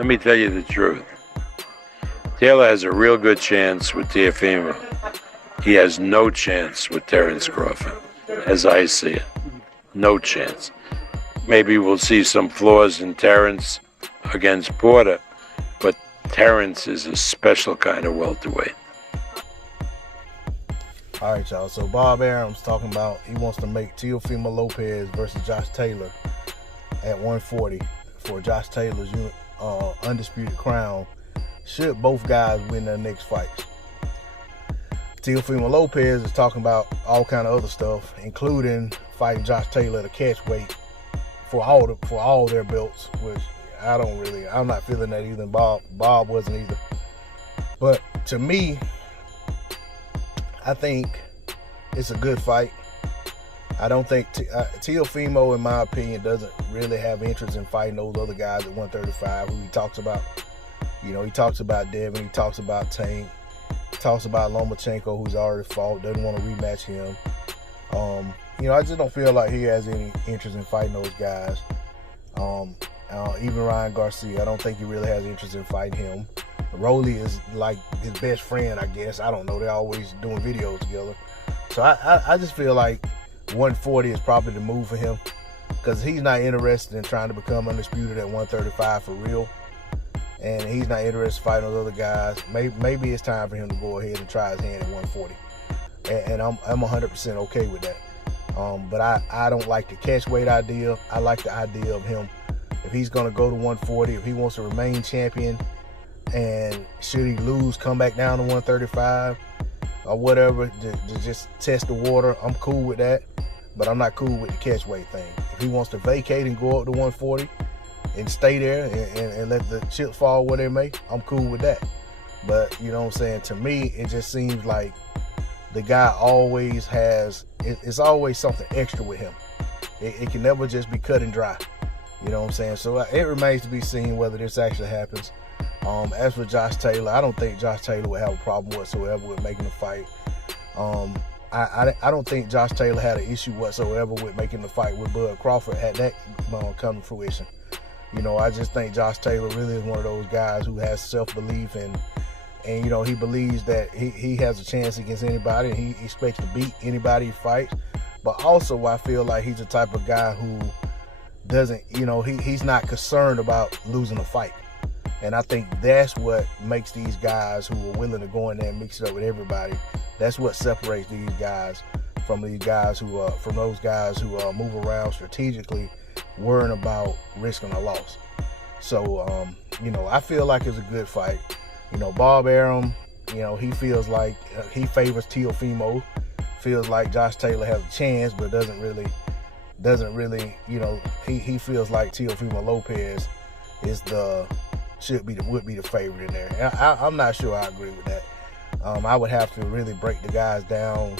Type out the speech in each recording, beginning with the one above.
Let me tell you the truth. Taylor has a real good chance with Teofimo. He has no chance with Terence Crawford, as I see it. No chance. Maybe we'll see some flaws in Terence against Porter, but Terence is a special kind of welterweight. All right, y'all. So Bob Arum's talking about he wants to make Teofimo Lopez versus Josh Taylor at 140 for Josh Taylor's undisputed crown should both guys win their next fights. Teofimo Lopez is talking about all kind of other stuff, including fighting Josh Taylor to catch weight for all their belts, which I'm not feeling that either. Bob wasn't either. But to me, I think it's a good fight. I don't think Teofimo, in my opinion, doesn't really have interest in fighting those other guys at 135 who he talks about. You know, he talks about Devin, he talks about Tank, he talks about Lomachenko, who's already fought, doesn't want to rematch him. I just don't feel like he has any interest in fighting those guys. Even Ryan Garcia, I don't think he really has interest in fighting him. Rolly is like his best friend, I guess. I don't know. They're always doing videos together. So I just feel like 140 is probably the move for him because he's not interested in trying to become undisputed at 135 for real. And he's not interested in fighting those other guys. Maybe it's time for him to go ahead and try his hand at 140. And I'm 100% okay with that. But I don't like the catch weight idea. I like the idea of him, if he's going to go to 140, if he wants to remain champion, and should he lose, come back down to 135 or whatever to just test the water, I'm cool with that. But I'm not cool with the catch weight thing. If he wants to vacate and go up to 140 and stay there and let the chips fall where they may, I'm cool with that. But, you know what I'm saying, to me, it just seems like the guy always has, it's always something extra with him. It can never just be cut and dry. You know what I'm saying? So it remains to be seen whether this actually happens. As for Josh Taylor, I don't think Josh Taylor would have a problem whatsoever with making the fight. I don't think Josh Taylor had an issue whatsoever with making the fight with Bud Crawford had that come to fruition. You know, I just think Josh Taylor really is one of those guys who has self-belief and you know, he believes that he has a chance against anybody and he expects to beat anybody he fights. But also I feel like he's the type of guy who doesn't, you know, he's not concerned about losing a fight. And I think that's what makes these guys who are willing to go in there and mix it up with everybody. That's what separates these guys from those guys who move around strategically, worrying about risking a loss. So, you know, I feel like it's a good fight. You know, Bob Arum, you know, he feels like he favors Teofimo. Feels like Josh Taylor has a chance, but doesn't really, you know, he feels like Teofimo Lopez would be the favorite in there. And I'm not sure I agree with that. I would have to really break the guys down,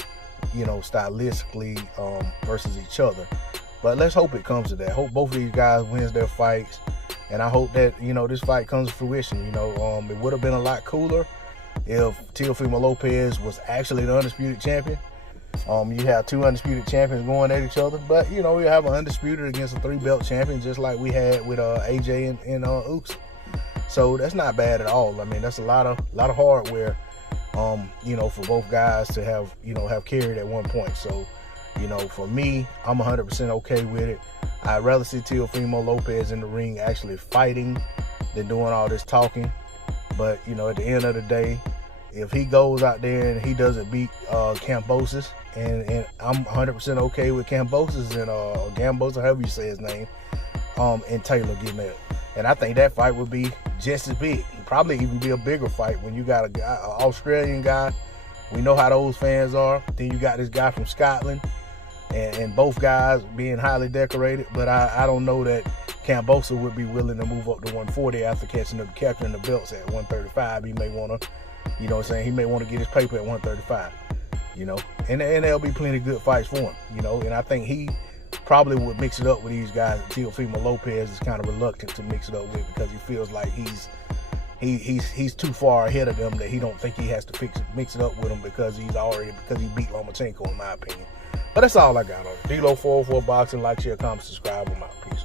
you know, stylistically versus each other. But let's hope it comes to that. Hope both of these guys wins their fights, and I hope that, you know, this fight comes to fruition. You know, it would have been a lot cooler if Teofimo Lopez was actually the undisputed champion. You have two undisputed champions going at each other, but you know, you have an undisputed against a 3-belt champion, just like we had with AJ and Usyk. So that's not bad at all. I mean, that's a lot of hardware, you know, for both guys to have carried at one point. So, you know, for me, I'm 100% okay with it. I'd rather see Teofimo Lopez in the ring actually fighting than doing all this talking. But, you know, at the end of the day, if he goes out there and he doesn't beat Kambosos, and I'm 100% okay with Kambosos and Gambosa, however you say his name, and Taylor getting it. And I think that fight would be just as big, probably even be a bigger fight when you got an Australian guy. We know how those fans are. Then you got this guy from Scotland, and both guys being highly decorated. But I don't know that Kambosos would be willing to move up to 140 after capturing the belts at 135. He may want to, you know what I'm saying, he may want to get his paper at 135, you know. And there'll be plenty of good fights for him, you know. And I think he probably would mix it up with these guys. Teofimo Lopez is kind of reluctant to mix it up with because he feels like he's too far ahead of them that he don't think he has to mix it up with them because he beat Lomachenko, in my opinion. But that's all I got on it. D-Lo 404 Boxing. Like, share, comment, subscribe. I'm out. Peace.